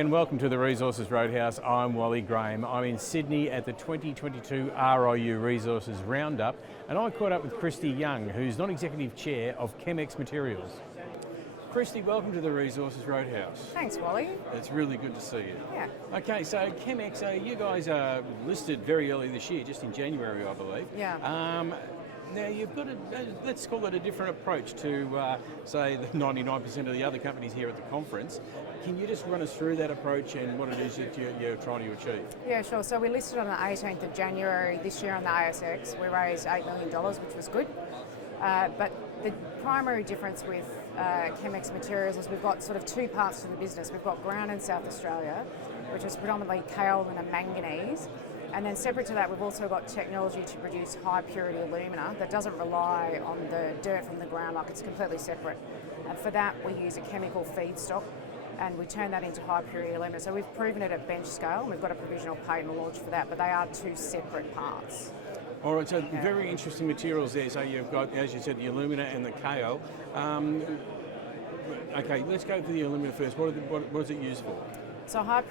and welcome to the Resources Roadhouse. I'm Wally Graham. I'm in Sydney at the 2022 RIU Resources Roundup, and I caught up with Kristie Young, who's non-executive chair of Chemx Materials. Kristie, welcome to the Resources Roadhouse. Thanks, Wally. It's really good to see you. Yeah. Okay, so Chemx, you guys are listed very early this year, just in January, I believe. Yeah. Now you've got let's call it a different approach to, say, the 99% of the other companies here at the conference. Can you just run us through that approach and what it is that you're trying to achieve? Yeah, sure. So we listed on the 18th of January this year on the ASX. We raised $8 million, which was good. But the primary difference with Chemx Materials is we've got sort of two parts to the business. We've got ground in South Australia, which is predominantly kaolin and manganese. And then separate to that, we've also got technology to produce high purity alumina that doesn't rely on the dirt from the ground, like it's completely separate. And for that, we use a chemical feedstock and we turn that into high purity alumina. So we've proven it at bench scale and we've got a provisional patent launch for that, but they are two separate parts. All right, so very interesting materials there. So you've got, as you said, the alumina and the kaol. Okay, let's go for the alumina first. What is it used for? So high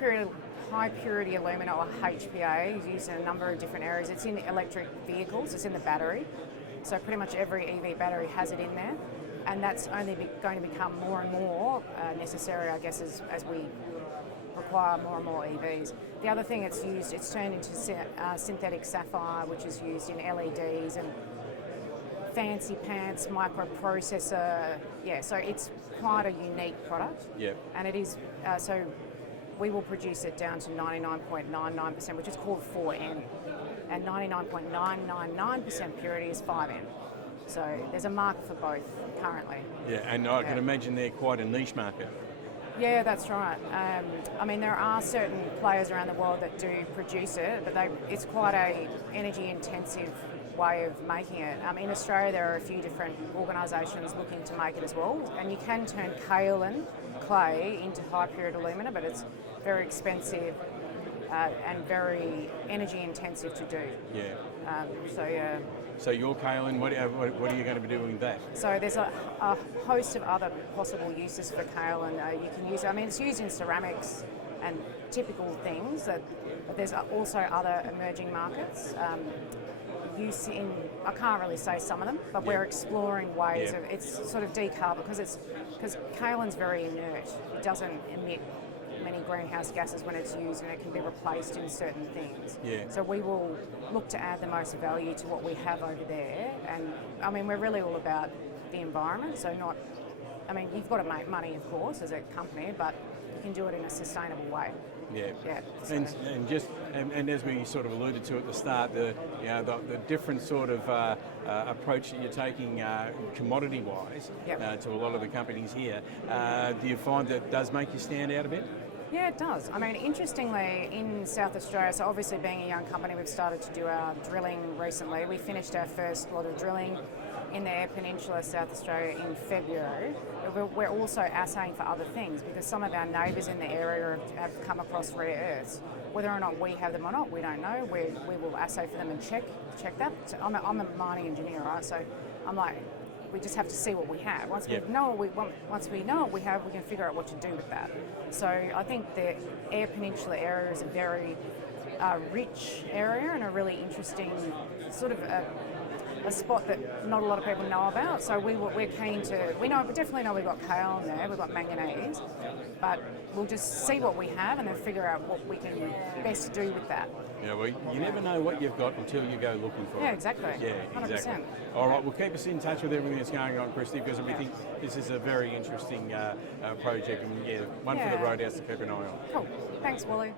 purity alumina, or HPA, is used in a number of different areas. It's in electric vehicles, it's in the battery. So pretty much every EV battery has it in there. And that's only going to become more and more necessary, I guess, as we require more and more EVs. The other thing it's turned into synthetic sapphire, which is used in LEDs and fancy pants, microprocessor. Yeah, so it's quite a unique product. Yep. And it is, so we will produce it down to 99.99%, which is called 4N. And 99.999% purity is 5N. So there's a market for both currently. Yeah, and I can imagine they're quite a niche market. Yeah, that's right. I mean, there are certain players around the world that do produce it, but it's quite a energy-intensive way of making it. In Australia, there are a few different organisations looking to make it as well, and you can turn kaolin clay into high-purity alumina, but it's very expensive and very energy-intensive to do. Yeah. So your kaolin, what are you going to be doing with that? So there's a host of other possible uses for kaolin. You can use, it's used in ceramics and typical things, but there's also other emerging markets. Use in, I can't really say some of them, but we're exploring ways of, it's sort of decarb because kaolin's very inert. It doesn't emit many greenhouse gases when it's used, and it can be replaced in certain things. Yeah. So we will look to add the most value to what we have over there, and we're really all about the environment. So you've got to make money, of course, as a company, but you can do it in a sustainable way. Yeah. So. And as we sort of alluded to at the start, the different sort of approach that you're taking commodity-wise to a lot of the companies here, do you find that does make you stand out a bit? Yeah, it does. Interestingly, in South Australia, so obviously being a young company, we've started to do our drilling recently. We finished our first lot of drilling in the Eyre Peninsula, South Australia, in February. We're also assaying for other things because some of our neighbours in the area have come across rare earths. Whether or not we have them or not, we don't know. We will assay for them and check that. So I'm a mining engineer, right? So I'm like, we just have to see what we have. Once we know what we have, we can figure out what to do with that. So I think the Eyre Peninsula area is a very rich area and a really interesting sort of a spot that not a lot of people know about. So we're keen to. We definitely know we've got kaolin there, we've got manganese, but we'll just see what we have and then figure out what we can best do with that. Yeah, well, you never know what you've got until you go looking for it. Yeah, exactly. Yeah, 100%. Exactly. All right, well, keep us in touch with everything that's going on, Kristie, because we think this is a very interesting project, and one for the Roadhouse to keep an eye on. Cool. Thanks, Wally.